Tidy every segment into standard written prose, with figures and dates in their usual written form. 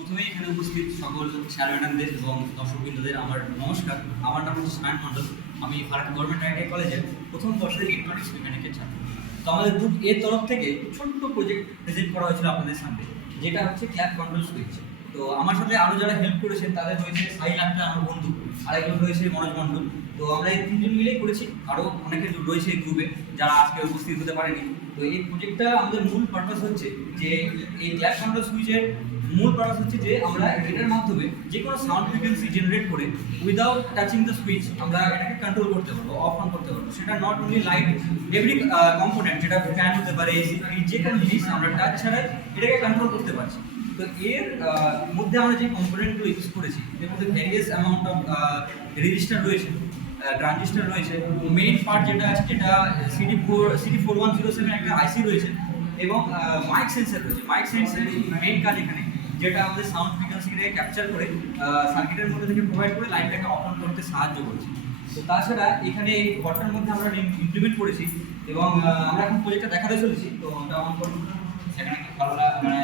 প্রথমেই এখানে উপস্থিত সকল স্যার ম্যাডামদের এবং দর্শকবৃন্দদের আমার নমস্কার। আমার নাম হচ্ছে সায়ন মণ্ডল। আমি ভারত গভর্নমেন্ট আইটিআই কলেজের প্রথম বর্ষের ইলেকট্রনিক্স মেকানিকের ছাত্র। তো আমাদের গ্রুপ এর তরফ থেকে ছোট্ট প্রজেক্ট প্রেজেন্ট করা হয়েছিল আপনাদের সামনে, যেটা হচ্ছে ক্ল্যাপ কন্ট্রোল সুইচ। তো আমার সাথে আরও যারা হেল্প করেছেন তাদের রয়েছে সাহিল আক্তার আমার বন্ধু, আরেকজন রয়েছে মনোজ মণ্ডল। তো আমরা এই তিনজন মিলেই করেছি, আরও অনেকে রয়েছে এই গ্রুপে যারা আজকে উপস্থিত হতে পারেনি। তো এই প্রজেক্টটা আমাদের মূল পারপাস হচ্ছে যে এই ক্ল্যাপ কন্ট্রোল সুইচের মূল পারপাস হচ্ছে যে আমরা এটার মাধ্যমে যে কোনো সাউন্ড ফ্রিকোয়েন্সি জেনারেট করে উইদাউট টাচিং দ্য সুইচ আমরা এটাকে কন্ট্রোল করতে পারবো, অফ অন করতে পারবো। সেটা not only light, every component, যেটা ফ্যান হতে পারে, এসি, ফ্রিজ, যে কোনো জিনিস আমরা টাচ ছাড়াই এটাকে কন্ট্রোল করতে পারছি। তো এর মধ্যে আমরা যে কম্পোনেন্টগুলো ইউজ করেছি এর মধ্যে ভ্যারিয়াস অ্যামাউন্ট অফ রেজিস্টার রয়েছে, ট্রানজিস্টার রয়েছে, মেইন পার্ট যেটা আছে যেটা CD4107 একটা আইসি রয়েছে, এবং মাইক সেন্সর রয়েছে। মাইক সেন্সর মেইন কাজ এখানে, যেটা আমাদের সাউন্ড ফ্রিকোয়েন্সিটাকে ক্যাপচার করে সার্কিটের মধ্যে থেকে প্রোভাইড করে লাইটটাকে অফ অন করতে সাহায্য করছে। তো তাছাড়া এখানে এই ঘরটার মধ্যে আমরা ইমপ্লিমেন্ট করেছি এবং আমরা এখন প্রজেক্টটা দেখাতে চলেছি। তো ওটা অন করুন। সেখানে কি ভালো মানে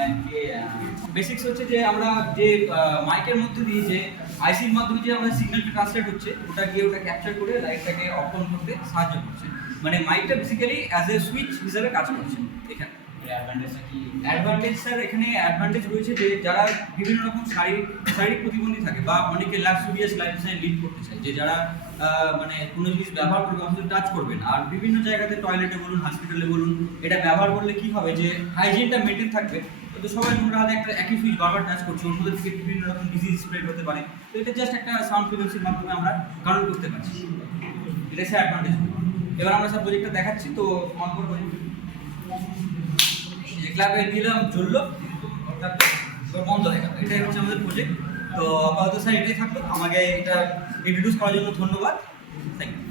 বেসিক্স হচ্ছে যে আমরা যে মাইকের মধ্যে দিয়ে যে আইসির মাধ্যমে যে আমাদের সিগন্যালটা ট্রান্সলেট হচ্ছে, ওটা গিয়ে ওটা ক্যাপচার করে লাইটটাকে অফ অন করতে সাহায্য করছে। মানে মাইকটা বেসিক্যালি অ্যাজ এ সুইচ হিসাবে কাজ করছে। এখানে অ্যাডভান্টেজ স্যার, এখানে অ্যাডভান্টেজ রয়েছে যে যারা বিভিন্ন রকম শারীরিক প্রতিবন্ধী থাকে বা অনেকে লাক্সুরিয়াস লাইফস্টাইল লিড করতে চায়, যে যারা মানে কোনো জিনিস ব্যবহার করবে অথচ টাচ করবেন, আর বিভিন্ন জায়গাতে টয়লেটে বলুন, হসপিটালে বলুন, এটা ব্যবহার করলে কি হবে যে হাইজিনটা মেনটেন থাকবে। তো সবাই নোংরা হাতে একটা একই সুইচ বারবার টাচ করছে, ওর মধ্যে থেকে বিভিন্ন রকম ডিজিজ স্প্রেড হতে পারে। তো এটা জাস্ট একটা সাউন্ড ফ্রিকোয়েন্সির মাধ্যমে আমরা কন্ট্রোল করতে পারছি। এটা স্যার অ্যাডভান্টেজ। এবার আমরা স্যার প্রজেক্টটা দেখাচ্ছি। তো অন করবো, ক্লাবে দিলাম, জ্বললো, অর্থাৎ বন্ধ হয়ে গেল। এটাই হচ্ছে আমাদের প্রজেক্ট। তো আপাতত স্যার এটাই থাকলো। আমাকে এটা ইন্ট্রোডিউস করার জন্য ধন্যবাদ। Thank you.